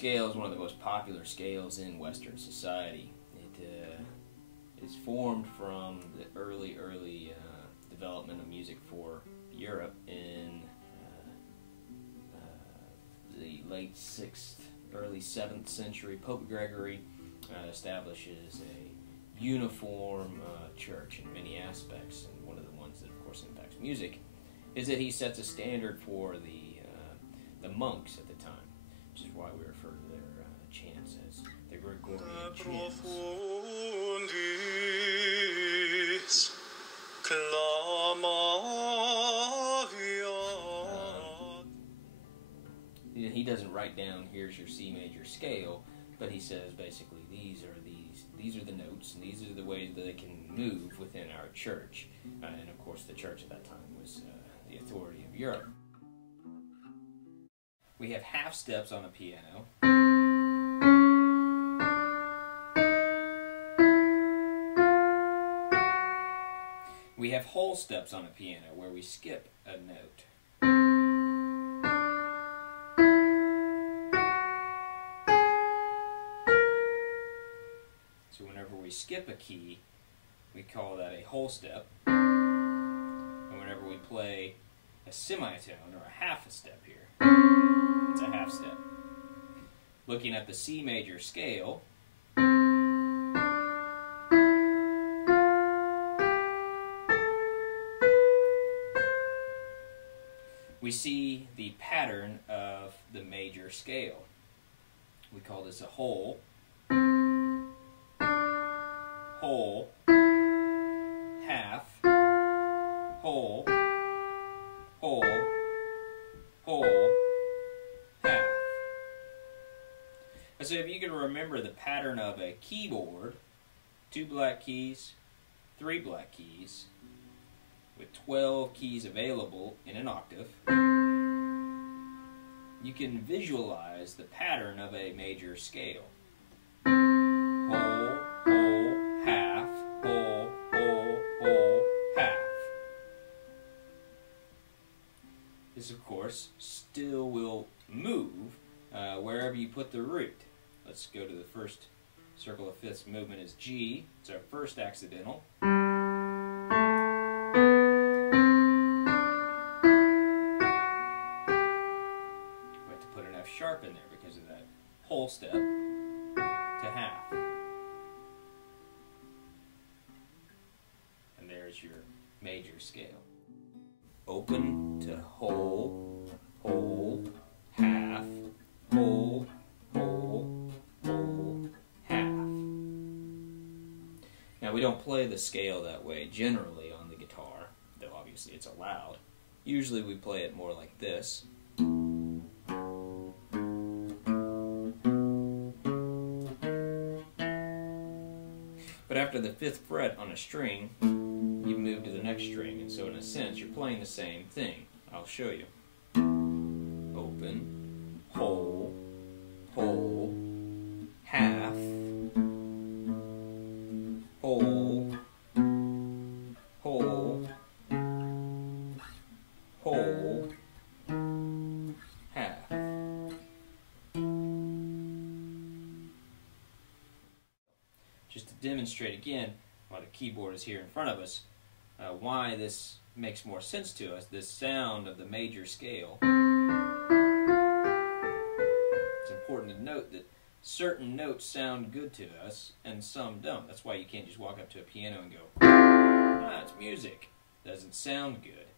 scale is one of the most popular scales in Western society. It is formed from the early development of music for Europe in the late 6th, early 7th century. Pope Gregory establishes a uniform church in many aspects, and one of the ones that of course impacts music is that he sets a standard for the monks at the time, which is why we refer to their chants as the Gregorian chants. He doesn't write down, here's your C major scale, but he says basically these are the notes, and these are the ways that they can move within our church. And of course the church at that time was the authority of Europe. We have half steps on a piano. We have whole steps on a piano where we skip a note. So whenever we skip a key, we call that a whole step. And whenever we play a semitone, or a half a step here, it's a half step. Looking at the C major scale, we see the pattern of the major scale. We call this a whole, whole, half, whole, whole, whole, half. So if you can remember the pattern of a keyboard, 2 black keys, 3 black keys, with 12 keys available in an octave, you can visualize the pattern of a major scale. Whole, whole, half, whole, whole, whole, half. This, of course, still will move wherever you put the root. Let's go to the first circle of fifths movement is G. It's our first accidental. Sharp in there because of that whole step to half. And there's your major scale. Open to whole, whole, half, whole, whole, whole, half. Now we don't play the scale that way generally on the guitar, though obviously it's allowed. Usually we play it more like this. But after the 5th fret on a string, you move to the next string, and so in a sense you're playing the same thing. I'll show you. Open, whole, whole, half, whole, whole, whole, half. Just to demonstrate again, while the keyboard is here in front of us, why this makes more sense to us, this sound of the major scale. It's important to note that certain notes sound good to us and some don't. That's why you can't just walk up to a piano and go, ah, it's music. It doesn't sound good.